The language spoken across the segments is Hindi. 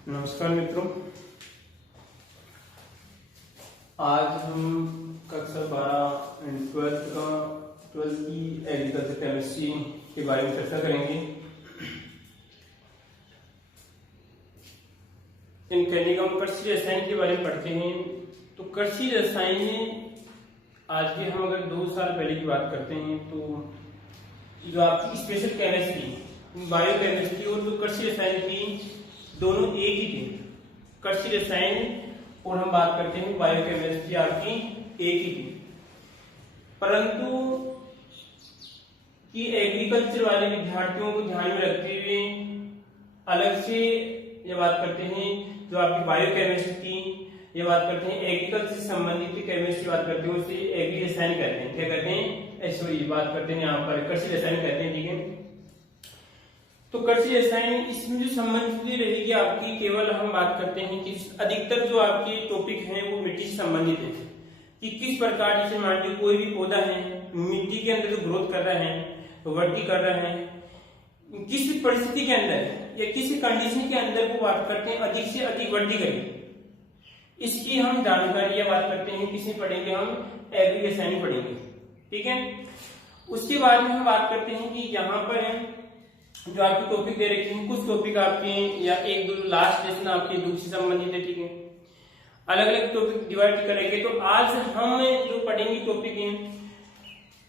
नमस्कार मित्रों, आज हम कक्षा 12 एंड 12 की एग्रीकल्चर केमिस्ट्री के बारे में चर्चा करेंगे। इन कनिका हम कृषि रसायन के बारे में पढ़ते हैं। तो कृषि रसायन में आज के हम अगर 2 साल पहले की बात करते हैं तो जो आपकी स्पेशल केमिस्ट्री, बायो केमिस्ट्री और जो कृषि रसायन की दोनों एक ही थे। कृषि रसायन और हम बात करते हैं बायो केमिस्ट्री आपकी एक ही थी, परंतु कि एग्रीकल्चर वाले विद्यार्थियों को ध्यान में रखते हुए अलग से ये बात करते हैं जो आपकी बायो केमिस्ट्री थी, ये बात करते हैं एग्रीकल्चर से संबंधित केमिस्ट्री बात करते हैं, उसे एग्री रसायन कहते हैं। क्या कहते हैं? सॉरी, बात करते हैं यहाँ पर कृषि रसायन कहते हैं। ठीक है, तो कृषि रसायन इसमें जो संबंधित रहेगी आपकी, केवल हम बात करते हैं कि अधिकतर जो आपके टॉपिक हैं वो मिट्टी से संबंधित है कि किस प्रकार से मान लीजिए कोई भी पौधा है मिट्टी के अंदर जो ग्रोथ कर रहा है, वृद्धि कर रहा है, किस परिस्थिति के अंदर या किसी कंडीशन के अंदर वो बात करते हैं अधिक से अधिक वृद्धि करें, इसकी हम जानकारी या बात करते हैं किसमें पढ़ेंगे, हम एग्री रसायन पढ़ेंगे। ठीक है, उसके बाद में हम बात करते हैं कि यहाँ पर जो आपके टॉपिक दे रखे हैं, कुछ टॉपिक आपके या एक दो लास्ट लेसन आपके दुख से संबंधित है। ठीक है, अलग अलग टॉपिक डिवाइड करेंगे। तो आज हम जो पढ़ेंगे टॉपिक है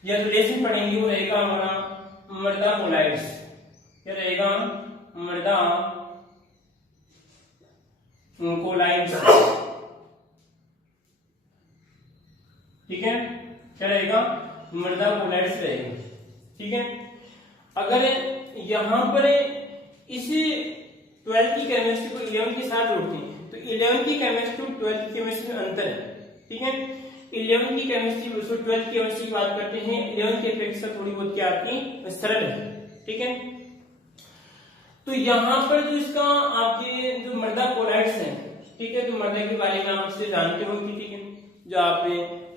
या जो लेसन पढ़ेंगे वो रहेगा हमारा मृदा कोलाइड्स। क्या रहेगा? मृदा कोलाइड्स। ठीक है, क्या रहेगा? मृदा कोलाइड्स रहेगा। ठीक है, अगर यहाँ पर इस 12th की केमिस्ट्री को 11th के साथ जोड़ते हैं तो 11th की केमिस्ट्री और 12th की केमिस्ट्री में अंतर है। ठीक है, 11th की केमिस्ट्री 12th की केमिस्ट्री की बात करते हैं, 11th की अपेक्षा थोड़ी बहुत क्या आपकी सरल है। ठीक है, तो यहाँ पर जो इसका आपके जो मृदा कोलाइड्स है, ठीक है, तो मृदा के बारे में आप इससे जानते हो कि ठीक है, जो आप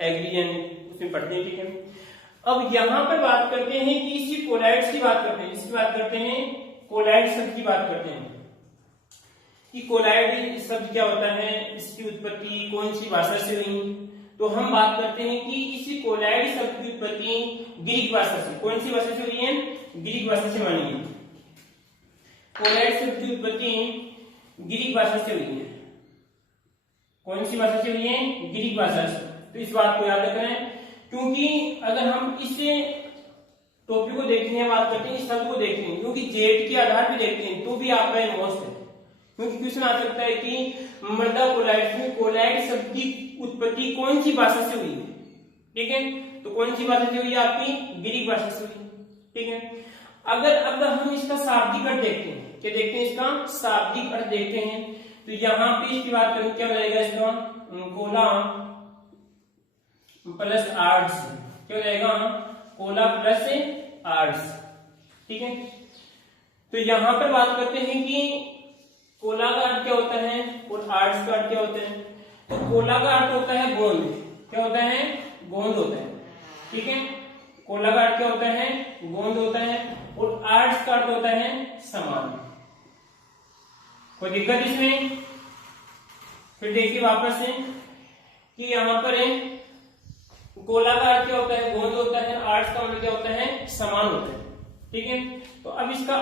एग्री उसमें पढ़ते हैं। ठीक है, अब यहाँ पर बात करते हैं कि इसी कोलाइड्स की बात करते हैं, इसकी बात करते हैं कोलाइड शब्द की बात करते हैं कि कोलाइड शब्द क्या होता है, इसकी उत्पत्ति कौन सी भाषा से हुई। तो हम बात करते हैं कि इसी कोलाइड शब्द की उत्पत्ति ग्रीक भाषा से, कौन सी भाषा से हुई है? ग्रीक भाषा से मानी है। कोलाइड शब्द की उत्पत्ति ग्रीक भाषा से हुई है। कौन सी भाषा से हुई है? ग्रीक भाषा से। तो इस बात को याद रखें, क्योंकि अगर हम इस टॉपिक को देखते हैं, बात करते हैं, इस शब्द को देखते हैं, क्योंकि जेड के आधार पे देखते हैं तो भी आपका मोस्ट है, क्योंकि क्वेश्चन आ सकता है कि मृदा कोलाइड्स में कोलाइड शब्द की उत्पत्ति कौन सी भाषा से हुई है। ठीक है, तो कौन सी भाषा से हुई है? आपकी ग्रीक भाषा से हुई। ठीक है, अगर अब हम इसका शाब्दिक अर्थ देखते हैं, क्या देखते हैं? इसका शाब्दिक अर्थ देखते हैं, तो यहाँ पे इसकी बात करें क्या रहेगा? इसका कोला प्लस आर्ट्स। क्या रहेगा? Cola plus arts. ठीक है, तो यहां पर बात करते हैं कि कोला का अर्थ क्या होता है और आर्ट्स का अर्थ क्या होता है। तो कोला का अर्थ होता है गोंद। क्या होता है? गोंद होता है। ठीक है, कोला का अर्थ क्या होता है? गोंद होता है, और आर्ट्स का अर्थ होता है समान। कोई दिक्कत इसमें? फिर देखिए वापस से कि यहां पर कोला का अर्थ क्या होता है? गोंद होता है, आर्ट्स का मतलब क्या होता है? समान होता है। ठीक है, तो अब इसका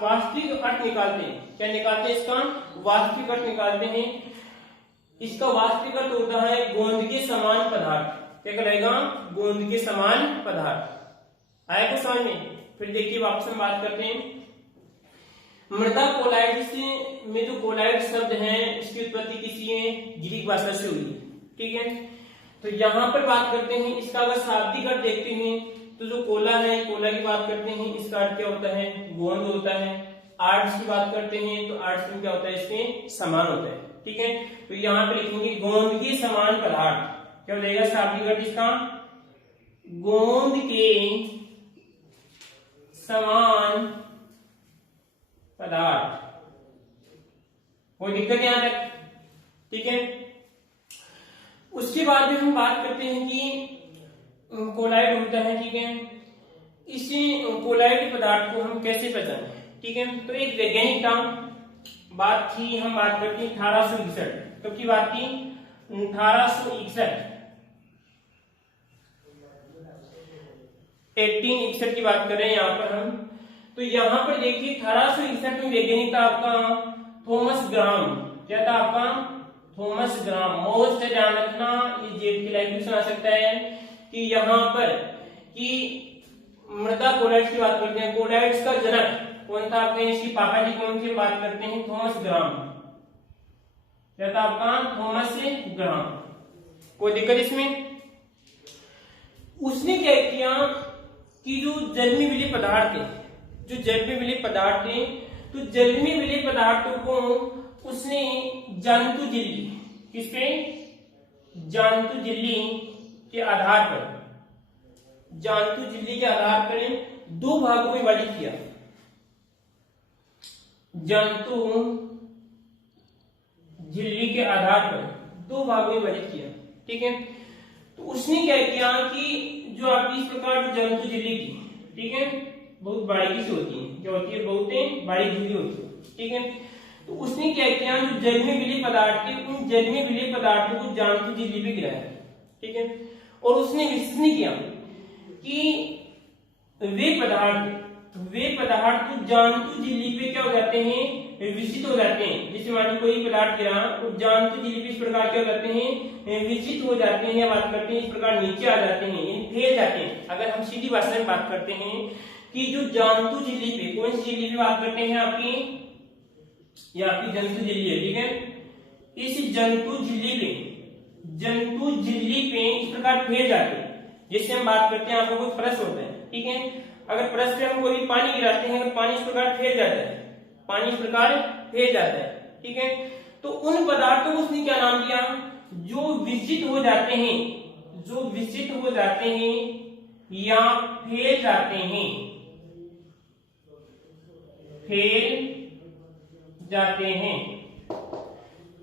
वास्तविक अर्थ निकालते हैं। क्या निकालते हैं? इसका वास्तविक अर्थ निकालते हैं। इसका वास्तविक अर्थ होता है गोंद के समान पदार्थ। क्या करेगा? गोंद के समान पदार्थ। आया कुछ समझ में? फिर देखिए वापस हम बात करते हैं मृदा कोलाइड्स में जो कोलाइड शब्द है इसकी उत्पत्ति किसी है? ग्रीक भाषा से हुई। ठीक है, तो यहां पर बात करते हैं, इसका अगर शाब्दिक अर्थ देखते हैं तो जो कोला है, कोला की बात करते हैं, इसका अर्थ क्या होता है? गोंद होता है। आर्ट्स की बात करते हैं तो आर्ट्स में क्या होता है? इसमें समान होता है। ठीक है, तो यहां पे लिखेंगे गोंद के समान पदार्थ। क्या हो जाएगा शाब्दिक अर्थ इसका? गोंद के समान पदार्थ। कोई दिक्कत यहां तक? ठीक है, उसके बाद में हम बात करते हैं कि कोलाइड होता है। ठीक है, इसी कोलाइड पदार्थ को हम कैसे पहचानें? ठीक है, तो एक वैज्ञानिक टर्म बात थी, हम बात करते हैं 1861। कब की बात थी? 1861, 1861 की बात कर रहे हैं यहाँ पर हम। तो यहाँ पर देखिए 1861 में वैज्ञानिक था आपका थॉमस ग्राम। क्या था आपका? थॉमस ग्राम। मोस्ट ध्यान रखना, ये जेड की लाइफ में आ सकता है कि यहाँ पर कि मृदा कोलाइट्स की बात करते हैं। कोलाइट्स का जनक कौन था आपके? इसकी पापा जी कौन थे? बात करते हैं थॉमस ग्राम। क्या था आपका? थॉमस ग्राम। कोई दिक्कत इसमें? उसने क्या किया कि जो जल में मिले पदार्थ थे, जो जल में मिले पदार्थ थे, तो जल में मिले पदार्थों को उसने जंतु झिल्ली, किस पे? जंतु झिल्ली के आधार पर, जंतु झिल्ली के आधार पर दो भागों में विभाजित किया। जंतु झिल्ली के आधार पर दो भागों में विभाजित किया। ठीक है, तो उसने क्या किया कि जो आपकी इस प्रकार जंतु झिल्ली की, ठीक है, बहुत बारीकी से होती है। क्या होती है? बहुत बारीक झिल्ली होती है। ठीक है, तो उसने क्या किया, जो जल में मिले पदार्थ थे, उन जल में मिले पदार्थों को जंतु झिल्ली पे गिराया। ठीक है, और उसने विश्लेषण किया कि वे पदार्थ तो जंतु झिल्ली पे क्या हो जाते हैं? विकसित हो जाते हैं। जैसे मान लीजिए कोई पदार्थ गिरा और जंतु झिल्ली पे इस प्रकार क्या हो जाते हैं? विकसित हो जाते हैं, या बात करते हैं इस प्रकार नीचे आ जाते हैं, फैल जाते हैं। अगर हम सीधी भाषा में बात करते हैं कि जो जंतु झिल्ली पे, कौन सी झिल्ली पे बात करते हैं आपकी? ये आपकी जंतु झिल्ली है। ठीक है, इस जंतु झिल्ली पे इस प्रकार फैल जाते हैं। जैसे हम बात करते हैं, आपको कोई फर्श होता है। ठीक है, अगर फर्श पे हम कोई पानी गिराते हैं, अगर पानी इस प्रकार फैल जाता है, पानी इस प्रकार फैल जाता है। ठीक है, तो उन पदार्थों को उसने क्या नाम दिया? जो विकसित हो जाते हैं, जो विकसित हो जाते हैं या फैल जाते हैं,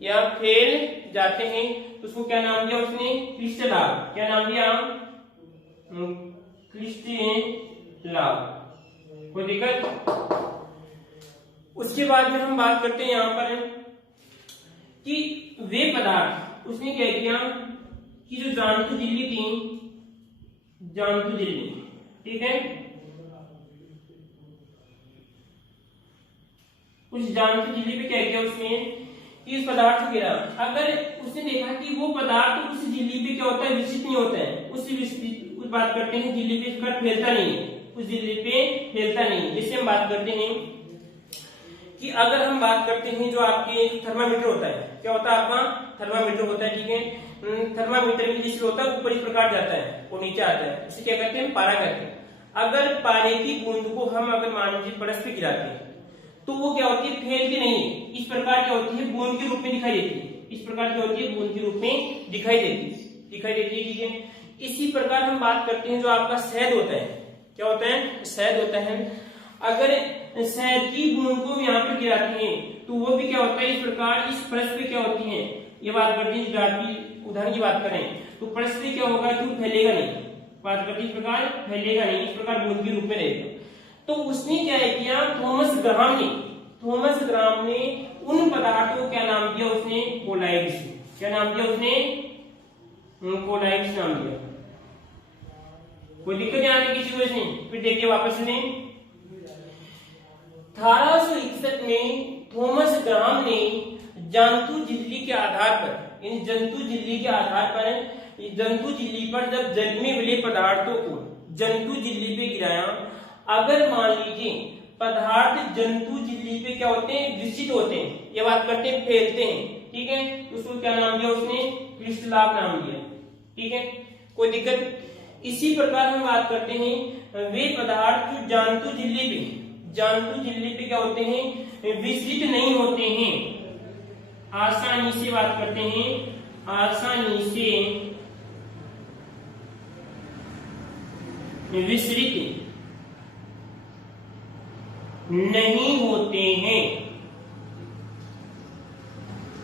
या फैल जाते हैं, तो उसको क्या नाम दिया उसने? क्रिस्टलाभ। क्या नाम दिया? क्रिस्टलाभ। कोई दिक्कत? उसके बाद में हम बात करते हैं यहां पर कि वे पदार्थ, उसने क्या किया कि जो जंतु झिल्ली थी, जंतु झिल्ली, ठीक है, उस जंतु झिल्ली पे क्या किया उसने कि इस पदार्थ को गिरा। अगर उसने देखा कि वो पदार्थ उस झिल्ली पे क्या होता है? विकसित नहीं होता है। उस बात करते हैं झिल्ली पे इसका फैलता नहीं है, उस झिल्ली पे फैलता नहीं है। जिससे हम बात करते हैं कि अगर हम बात करते हैं जो आपके थर्मामीटर होता है, क्या होता है आपका? थर्मामीटर होता है। ठीक है, थर्मामीटर में जिससे होता है ऊपर इस प्रकार जाता है और नीचे आता है, इसे क्या कहते हैं? पारा कहते हैं। अगर पारे की बूंद को हम अगर मान लीजिए परस पे गिराते हैं, तो वो क्या होती है? फैलती नहीं है, इस प्रकार क्या होती है? बूंद के रूप में दिखाई देती है। इस प्रकार क्या होती है? बूंद के रूप में दिखाई देती है। ठीक है, इसी प्रकार हम बात करते हैं जो आपका शहद होता है। क्या होता है? शहद होता है। अगर शहद की बूंद को यहाँ पे गिराते हैं, तो वो भी क्या होता है? इस प्रकार इस परस पे क्या होती है? ये बात करते हैं, उदाहरण की बात करें तो परस पे क्या होगा कि फैलेगा नहीं, बात करते इस प्रकार फैलेगा नहीं, इस प्रकार बूंद के रूप में रहेगा। तो उसने क्या किया? थॉमस ग्राम ने उन पदार्थों को क्या नाम दिया? उसने कोलाइड्स। क्या नाम दिया उसने? कोलाइड्स नाम दिया। कोई दिक्कत यहाँ पे किसी को नहीं? फिर देखिए वापस में 1861 में थॉमस ग्राम ने जंतु झिल्ली के आधार पर, इन जंतु झिल्ली के आधार पर, जंतु झिल्ली पर जब जल में मिले पदार्थों को जंतु झिल्ली पे गिराया, अगर मान लीजिए पदार्थ जंतु झिल्ली पे क्या होते हैं? विकसित होते हैं, ये बात करते हैं फैलते हैं। ठीक है, उसको क्या नाम दिया उसने? क्रिस्टलाभ नाम दिया। ठीक है, कोई दिक्कत? इसी प्रकार हम बात करते हैं वे पदार्थ जो जंतु झिल्ली पे क्या होते हैं? विकसित नहीं होते हैं, आसानी से बात करते हैं, आसानी से विकसित नहीं होते हैं,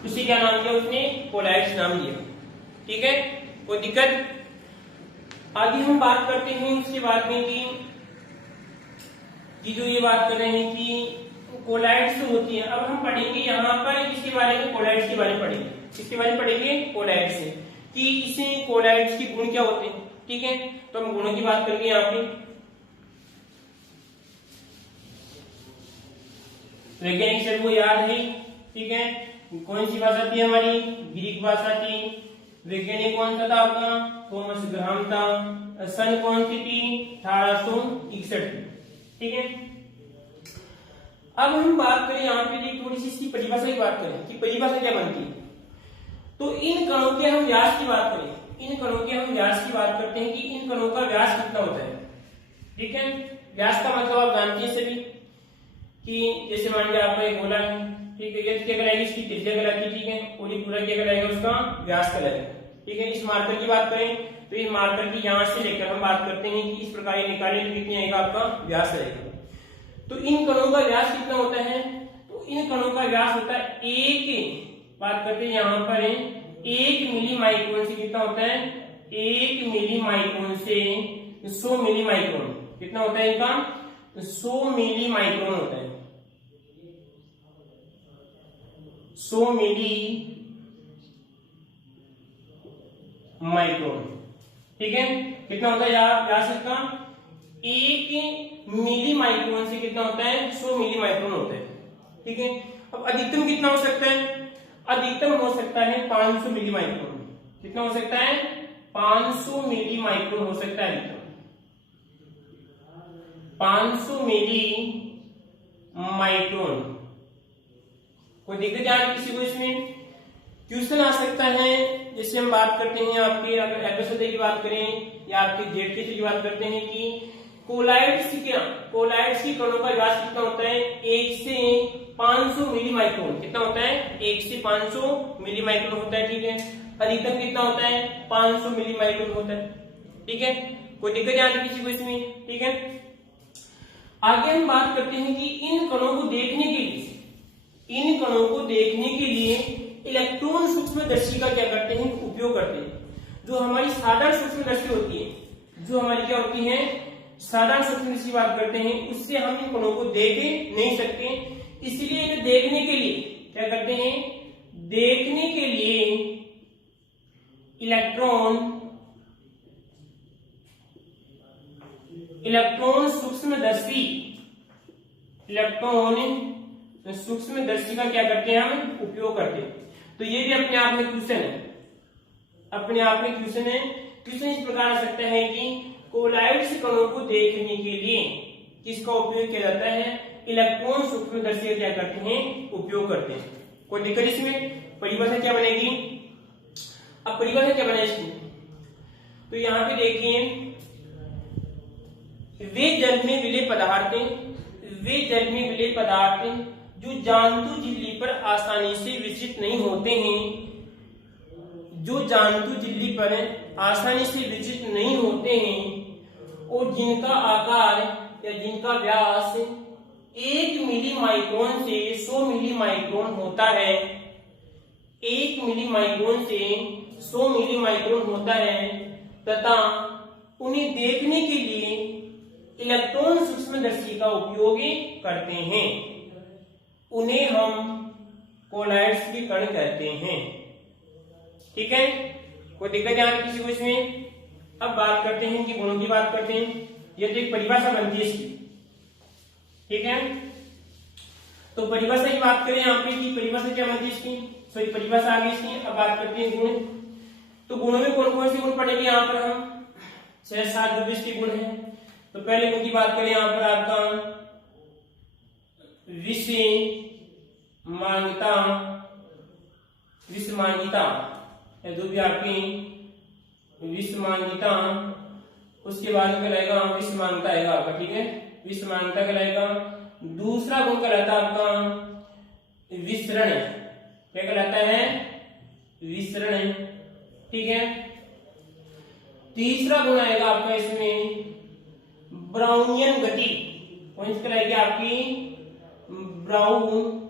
उसे क्या नाम दिया उसने? कोलाइड्स नाम दिया। ठीक है, कोई दिक्कत? आगे हम बात करते हैं उसके बाद में कि जो ये बात कर रहे हैं कि कोलाइड्स होती है। अब हम पढ़ेंगे यहाँ पर किसके बारे में, कोलाइड्स के बारे में पढ़ेंगे। किसके बारे में पढ़ेंगे, कोलाइड्स से, कि इसे कोलाइड्स के गुण क्या होते हैं। ठीक है, तो हम गुणों की बात करेंगे यहाँ पे। वैज्ञानिक शब्द को याद है, ठीक है। कौन सी भाषा थी हमारी, ग्रीक भाषा थी। वैज्ञानिक कौन सा था आपका, थॉमस ग्राहम था। सन कौन सी थी, 1861। ठीक है, अब हम बात करें यहाँ पे थोड़ी सी इसकी परिभाषा की बात करें कि परिभाषा क्या बनती है। तो इन कणों के हम व्यास की बात करें, इन कणों के हम व्यास की बात करते हैं कि इन कणों का व्यास कितना होता है। ठीक है, व्यास का मतलब आप जानते हैं सभी कि जैसे मान लिया आपका एक गोला है, ठीक है, ये क्या कहलाएगी, इसकी त्रिज्या कहलाती है। ठीक है, और ये पूरा क्या कहलाएगा, उसका व्यास कहलाएगा। ठीक है, इस मार्कर की बात करें तो इस मार्कर की यहाँ से लेकर हम बात करते हैं कि इस प्रकार ये निकालें तो कितनी आएगा, आपका व्यास रहेगा। तो इन कणों का व्यास कितना होता है, तो इन कणों का व्यास होता है एक, बात करते हैं यहाँ पर 1 मिली माइक्रोन से कितना होता है, 1 मिली माइक्रोन से 100 मिली माइक्रोन। कितना होता है इनका, 100 मिली माइक्रोन होता है, 100 मिली माइक्रोन। ठीक है, कितना होता है व्यास इसका, 1 मिली माइक्रोन से कितना होता है, 100 मिली माइक्रोन होता है। ठीक है, अब अधिकतम कितना हो सकता है, अधिकतम हो सकता है 500 मिली माइक्रोन। कितना हो सकता है, 500 मिली माइक्रोन हो सकता है अधिकतम, 500 मिली माइक्रोन। कोई दिक्कत आ किसी को इसमें, क्वेश्चन आ सकता है। जैसे हम बात करते हैं आपके, अगर एपिसोड की बात करें या आपके जेड की बात करते हैं कि कोलाइड्स की कणों का व्यास कितना होता है, 1 से 500 मिली माइक्रोन। कितना होता है, 1 से 500 मिली माइक्रोन होता है। ठीक है, अधिकतम कितना होता है, 500 मिली माइक्रोन होता है। ठीक है, कोई दिक्कत नहीं किसी को इसमें। ठीक है, आगे हम बात करते हैं कि इन कणों को देखने के लिए, इन कणों को देखने के लिए इलेक्ट्रॉन सूक्ष्मदर्शी का क्या करते हैं, उपयोग करते हैं। जो हमारी साधारण सूक्ष्मदर्शी होती है, जो हमारी क्या होती है, साधारण सूक्ष्मदर्शी बात करते हैं, उससे हम इन कणों को देख नहीं सकते। इसलिए इन्हें देखने के लिए क्या करते हैं, देखने के लिए इलेक्ट्रॉन सूक्ष्मदर्शी का क्या करते हैं, हम उपयोग करते हैं। तो ये भी अपने आप में क्वेश्चन है, अपने आप में क्वेश्चन है। क्वेश्चन इस प्रकार आ सकता है कि कोलाइड्स कणों को देखने के लिए किसका उपयोग किया जाता है, इलेक्ट्रॉन सूक्ष्मदर्शी का क्या करते हैं, उपयोग करते हैं। कोई दिक्कत इसमें, परिभाषा क्या बनेगी, अब परिभाषा क्या बने इसकी, तो यहाँ पे देखिए, वे जल में विलय पदार्थ जो जांतु झिल्ली पर आसानी से विचलित नहीं होते हैं, जो जांतु झिल्ली पर आसानी से विचलित नहीं होते हैं और जिनका आकार या जिनका व्यास 1 मिली माइक्रोन से 100 मिली माइक्रोन होता है, 1 मिली माइक्रोन से 100 मिली माइक्रोन होता है, तथा उन्हें देखने के लिए इलेक्ट्रॉन सूक्ष्मदर्शी का उपयोग करते हैं, उन्हें हम कोलाइड्स के कण कहते हैं। ठीक है, कोई दिक्कत यहाँ किसी को इसमें। अब बात करते हैं कि गुणों की बात करते हैं। ये तो एक परिभाषा बनती है इसकी। ठीक है, तो परिभाषा की बात करें यहाँ पे कि परिभाषा क्या बनती है इसकी, सॉरी परिभाषा आ गई इसकी। अब बात करते हैं गुण। तो गुणों में कौन कौन से गुण पढ़ेंगे यहाँ पर हम, 6-7 जो के गुण हैं। तो पहले गुण की बात करें यहाँ पर आपका विषमांगिता या जो भी आपकी विषमांगिता, उसके बाद में कहलाएगा विषमांगता आएगा आपका। ठीक है, विषमांगता कहलाएगा। दूसरा गुण कहलाता है आपका विसरण, क्या कहलाता है, विसरण। ठीक है, तीसरा गुण आएगा आपका इसमें ब्राउनियन गति, कौन सी कहलाएगी आपकी, ब्राउनियन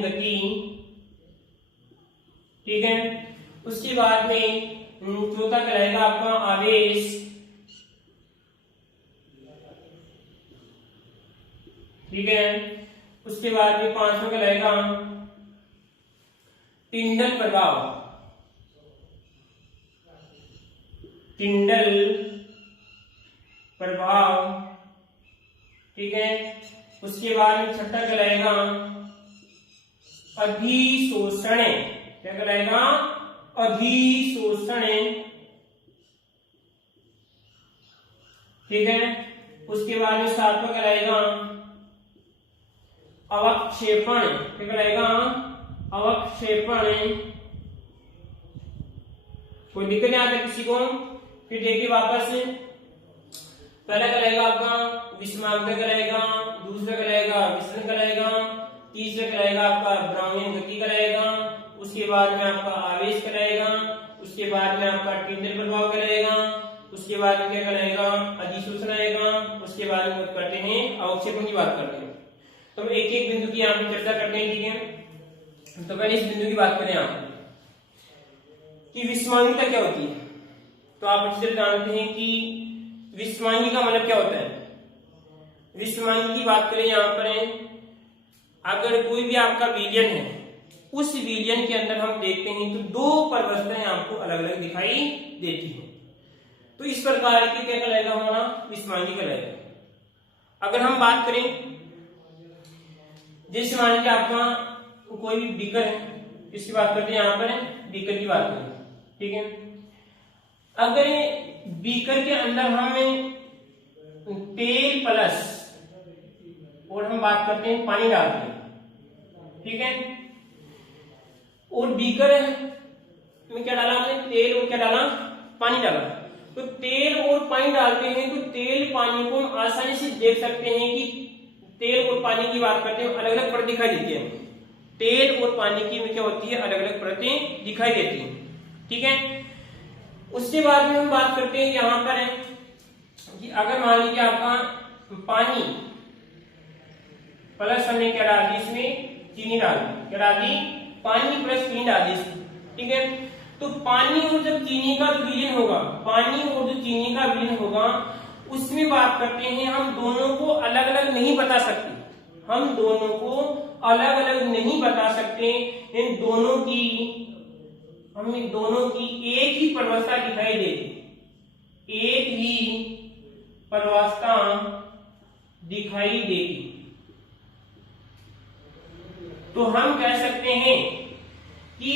गति। ठीक है, उसके बाद में चौथा कहलाएगा आपका आवेश, ठीक है। उसके बाद में 5वां कहलाएगा टिंडल प्रभाव, टिंडल प्रभाव, ठीक है। उसके बाद में 6ठा कहलाएगा अधिशोषण, क्या कहलाएगा? अधिशोषण, ठीक है। उसके बाद में 7वां कहलाएगा अवक्षेपण, क्या कहलाएगा? अवक्षेपण। कोई दिक्कत नहीं आता किसी को? फिर देखिए वापस, पहला कहलाएगा आपका विषमांतर कहलाएगा, दूसरा कहलाएगा विसरण कहलाएगा, तीसरा कहलाएगा आपका ब्राउनियन गति कहलाएगा, उसके बाद में आपका आवेश कहलाएगा, उसके बाद में आपका टिंडल प्रभाव कहलाएगा, उसके बाद में क्या कहलाएगा? अधिशोषण आएगा, उसके बाद में करते हैं अवक्षेपण की बात करते हैं। तो हम एक एक बिंदु की यहाँ पे चर्चा करते हैं, ठीक है। तो पहले इस बिंदु की बात करें आप कि विषमांगिता क्या होती है। तो आप अच्छे से जानते हैं कि विषमांगी का मतलब क्या होता है। विषमांगी की बात करें यहाँ पर, अगर कोई भी आपका विलयन है, उस विलयन के अंदर हम देखते हैं तो दो परवस्थाएं आपको अलग अलग दिखाई देती हैं। तो इस प्रकार की क्या कहलाएगा हमारा? विषमांगी कहलाएगा। अगर हम बात करें, जैसे मान लीजिए आपका कोई भी बीकर है, इसकी बात करते हैं यहाँ पर, बीकर की बात करें, ठीक है। अगर बीकर के अंदर हमें तेल प्लस और हम बात करते हैं पानी डालते हैं, ठीक है। और बीकर में क्या डाला हमने? तेल और क्या डाला? पानी डाला। तो तेल और पानी डालते हैं तो तेल पानी को हम आसानी से देख सकते हैं कि तेल और पानी की बात करते हैं अलग अलग परत दिखाई देती है। तेल और पानी की में क्या होती है? अलग अलग परतें दिखाई देती हैं, ठीक है। उसके बाद में हम बात करते हैं यहाँ पर कि अगर मान लीजिए आपका पानी प्लस हमने क्या डाल दी? इसमें चीनी डाल दी। क्या डाल दी? पानी प्लस चीनी डाल दी, ठीक है। तो पानी और जब चीनी का विलयन होगा, पानी और जो चीनी का विलयन होगा, उसमें बात करते हैं हम दोनों को अलग अलग नहीं बता सकते। हम दोनों को अलग अलग नहीं बता सकते। इन दोनों की हमें दोनों की एक ही परवस्था दिखाई देती, एक ही परवस्था दिखाई देती। तो हम कह सकते हैं कि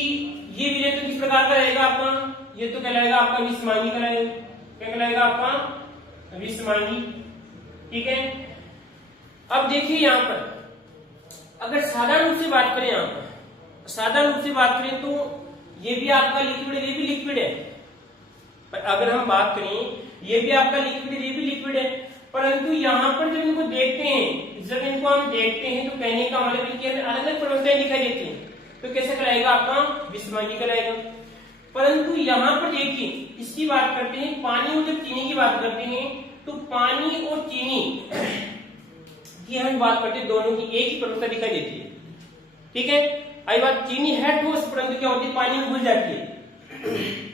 ये विलयन तो किस प्रकार का रहेगा आपका? ये तो कहलाएगा आपका विषमांगी कहलाएगा। क्या कहलाएगा आपका? विषमांगी, ठीक है। अब देखिए यहाँ पर अगर साधारण रूप से बात करें, यहाँ पर साधारण रूप से बात करें तो ये भी आपका लिक्विड है, ये भी लिक्विड है। पर अगर हम बात करें, ये भी आपका लिक्विड है, ये भी लिक्विड है, परंतु यहाँ पर जब इनको देखते हैं, जब इनको हम देखते हैं तो कहने का मतलब इनकी हमें अलग अलग परवस्थाएं दिखाई देती हैं। तो कैसे कहलाएगा? आपका विषमांगी कहलाएगा। परंतु यहाँ पर देखिए, इसकी बात करते हैं, पानी और जब चीनी की बात करते हैं तो पानी और चीनी की हम बात करते हैं, दोनों की एक ही परवस्था दिखाई देती है, ठीक है। आई बात, चीनी है ठोस, परंतु क्या होती है? पानी में घुल जाती है।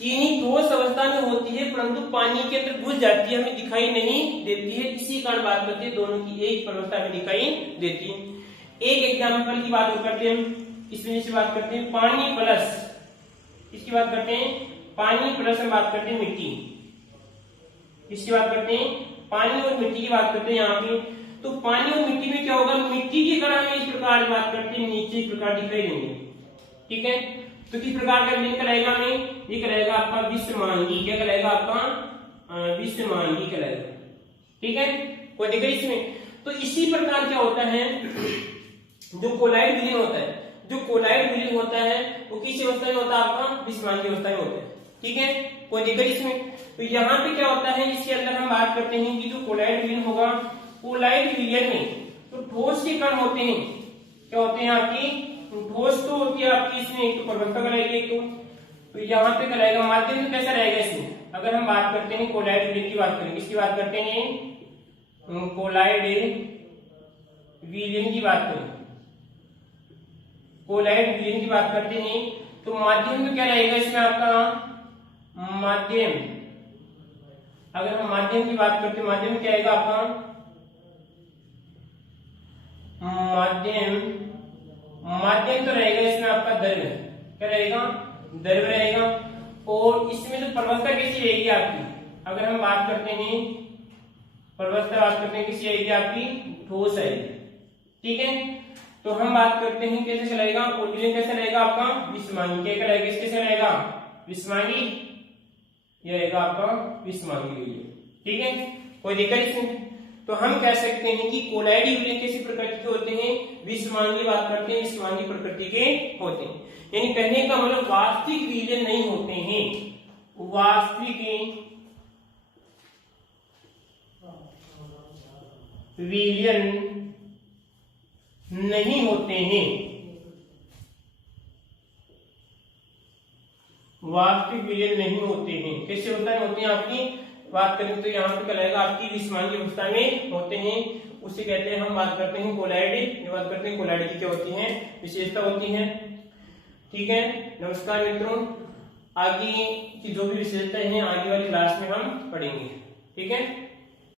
चीनी ठोस अवस्था में होती है परंतु पानी के अंदर घुल जाती है, हमें दिखाई नहीं देती है। इसी कारण बात करते हैं दोनों की एक परवस्था में दिखाई देती है। एक एग्जाम्पल की बात करते हैं, इसमें से बात करते हैं पानी प्लस, इसकी बात करते हैं पानी प्लस हम बात करते हैं मिट्टी, इसकी बात करते हैं पानी और मिट्टी की बात करते हैं यहाँ पे। तो पानी और मिट्टी में क्या होगा? मिट्टी की कण में इस प्रकार बात करते हैं, नीचे इस प्रकार दिखाई देंगे, ठीक है। तो किस प्रकार का लिंक कहलाएगा? हमें ये कहलाएगा आपका विषमांगी। क्या कहलाएगा? आपका विषमांगी कहलाएगा, ठीक है। कोई दिक्कत इसमें? तो इसी प्रकार क्या होता है, जो कोलाइड विलयन होता है, जो कोलाइड विलयन होता है वो किस अवस्था में होता है? आपका विषमांगी अवस्था में होता है, ठीक है। कोई दिक्कत इसमें? तो यहाँ पे क्या होता है, इसके अंदर हम बात करते हैं कि जो कोलाइड विलयन होगा, कोलाइड विलयन में तो ठोस के कण होते हैं, क्या होते हैं आपकी? ठोस तो होती है आपकी इसमें एक तो परवस्था कहलाएगी, एक तो यहाँ पे कहलाएगा माध्यम तो कैसा रहेगा इसमें? अगर हम बात करते हैं कोलाइड विलयन की बात करें, किसकी बात करते हैं? कोलाइड विलयन की बात करें, कोलाइड विलयन की बात करते हैं तो माध्यम तो क्या रहेगा इसमें आपका? माध्यम, अगर हम माध्यम की बात करते हैं, माध्यम क्या आएगा आपका? माध्यम, माध्यम तो रहेगा इसमें आपका द्रव्य, क्या रहेगा, द्रव्य रहेगा। और इसमें जो प्रवस्था कैसी रहेगी आपकी, अगर हम बात करते हैं प्रवस्था, बात करते हैं किसी आएगी आपकी, ठोस आएगी, ठीक है। तो हम बात करते हैं कैसे चलेगा, और विलयन कैसे रहेगा आपका, विषमांगी, क्या रहेगा, कैसे रहेगा, विषमांगी, ये रहेगा आपका विषमांगी विलयन, ठीक है। कोई दिक्कत इसमें? तो हम कह सकते हैं कि कोलाइडी विलयन कैसी प्रकृति के होते हैं, विषमांगी, बात करते हैं विषमांगी प्रकृति के होते हैं। यानी कहने का मतलब वास्तविक विलयन नहीं होते हैं, वास्तविक विलयन नहीं होते हैं, वास्तविक विलयन नहीं होते हैं। कैसे होता है, होते हैं आपकी, बात करें तो यहाँ पे क्या रहेगा, आपकी विषमांगी अवस्था में होते हैं, उसे कहते हैं, हम बात करते हैं कोलाइड, बात करते हैं कोलाइड की क्या होती है, विशेषता होती है, ठीक है। नमस्कार मित्रों, आगे की जो भी विशेषताएं हैं आगे वाली क्लास में हम पढ़ेंगे, ठीक है।